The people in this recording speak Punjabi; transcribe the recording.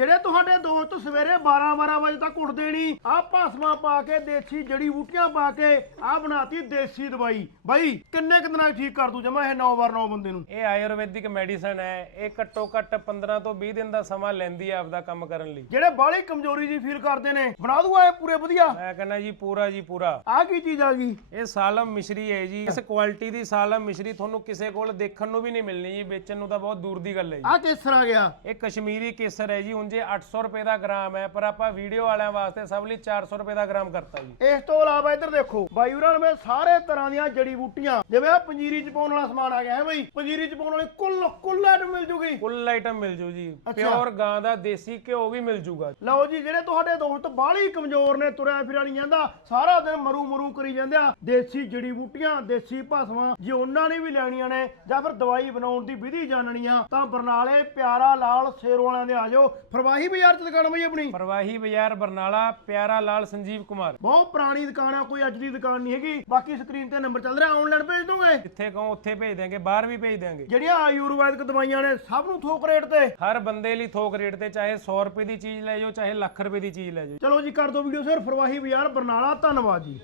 ਜਿਹੜੇ ਤੁਹਾਡੇ ਦੋ ਦੋਸਤ ਸਵੇਰੇ 12 12 ਵਜੇ ਤੱਕ ਉੱਠਦੇ ਨਹੀਂ ਆ ਭਸਮਾ ਪਾ ਕੇ ਦੇਸੀ ਜੜੀ ਬੂਟੀਆਂ ਪਾ ਕੇ ਆ ਬਣਾਤੀ ਦੇਸੀ ਦਵਾਈ। ਬਾਈ ਕਿੰਨੇ ਕੁ ਦਿਨਾਂ 'ਚ ਠੀਕ ਕਰ ਦੂ ਜਮਾ ਇਹ 9 ਵਾਰ 9 ਬੰਦੇ ਨੂੰ? ਇਹ ਆਯੁਰਵੈਦਿਕ ਮੈਡੀਸਨ ਹੈ। ਇਹ ਘੱਟੋ ਘੱਟ 15 ਤੋਂ 20 ਦਿਨ ਦਾ ਸਮਾਂ ਲੈਂਦੀ ਹੈ ਆਪਦਾ ਕੰਮ ਕਰਨ ਲਈ। ਜਿਹੜੇ ਬਾਹਲੀ ਕਮਜ਼ੋਰੀ ਜੀ ਫੀਲ ਕਰਦੇ ਨੇ ਬਣਾ ਦੂਗਾ ਇਹ ਪੂਰੇ ਵਧੀਆ? ਮੈਂ ਕਹਿੰਦਾ ਜੀ ਪੂਰਾ ਜੀ ਪੂਰਾ। ਆ ਕੀ ਚੀਜ਼ ਆ ਗਈ? ਇਹ ਸਾਲਮ ਮਿਸ਼ਰੀ ਹੈ ਜੀ। ਇਸ ਕੁਆਲਿਟੀ ਦੀ ਸਾਲਮ ਮਿਸ਼ਰੀ ਤੁਹਾਨੂੰ ਕਿਸੇ ਕੋਲ ਦੇਖਣ ਨੂੰ ਵੀ ਨਹੀਂ ਮਿਲਣੀ ਜੀ। ਵੇਚਣ ਨੂੰ ਤਾਂ ਬਹੁਤ ਦੂਰ ਦੀ ਗੱਲ ਹੈ ਜੀ। ਆ ਕੇਸਰ ਆ ਗਿਆ। ਇਹ ਕਸ਼ਮੀਰੀ ਕੇਸਰ ਹੈ ਜੀ। ਉਂਝੇ 800 ਰੁਪਏ ਦਾ ਗ੍ਰਾਮ ਹੈ ਪਰ ਆਪਾਂ ਵੀਡੀਓ ਵਾਲਿਆਂ ਵਾਸਤੇ ਸਭ ਲਈ 400 ਰੁਪਏ ਦਾ ਗ੍ਰਾਮ ਕਰਤਾ ਜੀ। ਇਸ ਤੋਂ ਇਲਾਵਾ ਇੱਧਰ ਦੇਖੋ ਬਾਈ ਉਹਨਾਂ ਨੇ ਸਾਰੇ ਤਰ੍ਹਾਂ ਦੀਆਂ ਜੜੀ ਬੂਟੀਆਂ ਜਿਵੇਂ ਆ ਪੰਜੀਰੀ ਚ ਪਾਉਣ ਵਾਲਾ ਸਮਾਨ ਆ ਗਿਆ ਹੈ ਬਈ? ਪੰਜੀਰੀ ਚ ਪਾਉਣ ਵਾਲੀ ਕੁੱਲ ਕੁੱਲ ਆਈਟਮ ਮਿਲ ਜੂਗੀ। ਕੁੱਲ ਆਈਟਮ ਮਿਲ ਜੂ ਜੀ। ਪਿਓਰ ਗਾਂ ਦਾ ਦੇਸੀ ਘਿਓ ਵੀ ਮਿਲ ਜੂਗਾ। ਲਓ ਜੀ ਜਿਹੜੇ ਤੁਹਾਡੇ ਦੋਸਤ ਬਾਹਲੀ ਕਮਜ਼ੋਰ ਨੇ ਤੁਰਿਆ ਫਿਰਿਆ ਨਹੀਂ ਜਾਂਦਾ ਸਾਰਾ ਦਿਨ ਮਰੂ ਮਰੂ ਕਰੀ ਜਾਂਦੇ ਆ ਦੇਸੀ ਜੜੀ ਬੂਟੀਆਂ ਦੇਸੀ ਭਸਮਾਂ ਜੇ ਉਹਨਾਂ ਨੇ ਵੀ ਲੈਣੀਆਂ ਨੇ ਜਾਂ ਫਿਰ ਦਵਾਈ ਬਣਾਉਣ ਦੀ ਵਿਧੀ ਜਾਣਨੀ ਆ ਤਾਂ ਬਰਨਾਲੇ ਪਿਆਰਾ ਲਾਲ ਸ਼ੇਰੋ ਵਾਲਿਆਂ ਦੇ ਆ ਜਾਓ। ਫਰਵਾਹੀ ਬਾਜ਼ਾਰ ਚ ਦੁਕਾਨ ਬਈ ਆਪਣੀ। ਪ੍ਰਵਾਹੀ ਬਾਜ਼ਾਰ ਬਰਨਾਲਾ ਪਿਆਰਾ ਲਾਲ ਸੰਜੀਵ ਕੁਮਾਰ। ਬਹੁਤ ਪੁਰਾਣੀ ਦੁਕਾਨ ਆ ਕੋਈ ਅੱਜ ਦੀ ਦੁਕਾਨ ਨਹੀਂ ਹੈਗੀ। ਬਾਕੀ ਸਕਰੀਨ ਤੇ ਨੰਬਰ ਚੱਲ ਰਿਹਾ ਆਨਲਾਈਨ ਭੇਜ ਦੋਗੇ। ਜਿੱਥੇ ਕਹੋ ਉੱਥੇ ਭੇਜ ਦਿਆਂਗੇ ਬਾਹਰ ਵੀ ਭੇਜ ਦਿਆਂਗੇ। ਜਿਹੜੀਆਂ ਆਯੁਰਵੈਦਿਕ ਦਵਾਈਆਂ ਨੇ ਸਭ ਨੂੰ ਥੋਕ ਰੇਟ ਤੇ। ਹਰ ਬੰਦੇ ਲਈ ਥੋਕ ਰੇਟ ਤੇ ਚਾਹੇ 100 ਰੁਪਏ ਦੀ ਚੀਜ਼ ਲੈ ਜਾਓ ਚਾਹੇ ਲੱਖ ਰੁਪਏ ਦੀ ਚੀਜ਼ ਲੈ ਜਾਓ। ਚਲੋ ਜੀ ਕਰ ਦਿਓ ਵੀਡੀਓ ਸਿਰ ਫਰਵਾਹੀ ਬਾਜ਼ਾਰ ਬਰਨਾਲਾ। ਧੰਨਵਾਦ ਜੀ।